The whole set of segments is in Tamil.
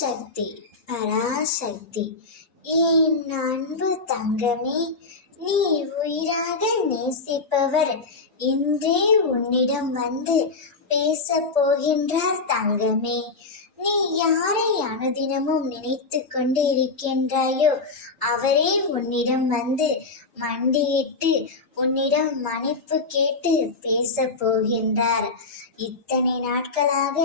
சக்தி பராசக்தி. என் அன்பு தங்கமே, நீ உயிராக நேசிப்பவர் இன்றே உன்னிடம் வந்து பேச போகின்றார் தங்கமே. நீ யாரை அனுதினமும் நினைத்து கொண்டு இருக்கின்றாயோ அவரே உன்னிடம் வந்து மண்டியிட்டு உன்னிடம் மன்னிப்பு கேட்டு பேச போகின்றார். இத்தனை நாட்களாக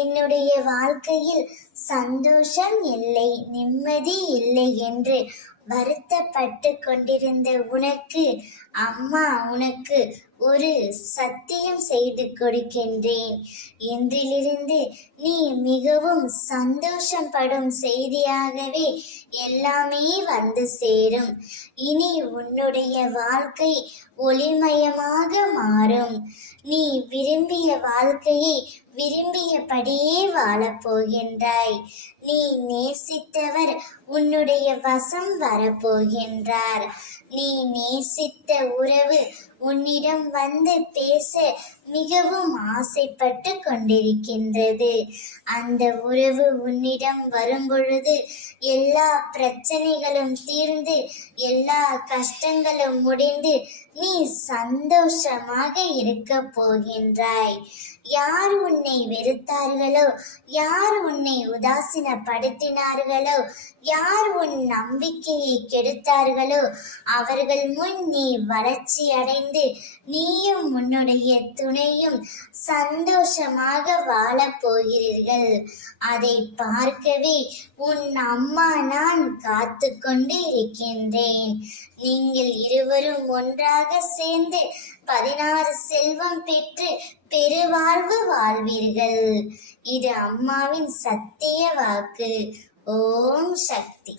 என்னுடைய வாழ்க்கையில் சந்தோஷம் இல்லை, நிம்மதி இல்லை என்று வருத்தப்பட்டு கொண்டிருந்த உனக்கு அம்மா உனக்கு ஒரு சத்தியம் செய்து கொடுக்கின்றேன். இன்றிலிருந்து நீ மிகவும் சந்தோஷப்படும் செய்தியாகவே எல்லாமே வந்து சேரும். இனி உன்னுடைய வாழ்க்கை ஒளிமயமாக மாறும். நீ விரும்பிய வாழ்க்கையை விரும்பியபடியே வாழப்போகின்றாய். நீ நேசித்தவர் உன்னுடைய வசம் வரப்போகின்றார். நீ நேசித்த உறவு உன்னிடம் வந்து பேச மிகவும் ஆசைப்பட்டு கொண்டிருக்கின்றது. அந்த உறவு உன்னிடம் வரும்பொழுது எல்லா பிரச்சனைகளும் தீர்ந்து எல்லா கஷ்டங்களும் முடிந்து நீ சந்தோஷமாக இருக்க போகின்றாய். யார் உன்னை வெறுத்தார்களோ, யார் உன்னை உதாசீனப்படுத்தினார்களோ, யார் உன் நம்பிக்கையை கெடுத்தார்களோ அவர்கள் முன் நீ வளர்ச்சி அடைந்து நீயும் உன்னுடைய துணையும் சந்தோஷமாக வாழப் போகிறீர்கள். அதை பார்க்கவே உன் அம்மா நான் காத்து கொண்டு இருக்கின்றேன். நீங்கள் இருவரும் ஒன்றாக சேர்ந்து 16 செல்வம் பெற்று பெருவாழ்வு வாழ்வீர்கள். இது அம்மாவின் சத்திய வாக்கு. ஓம் சக்தி.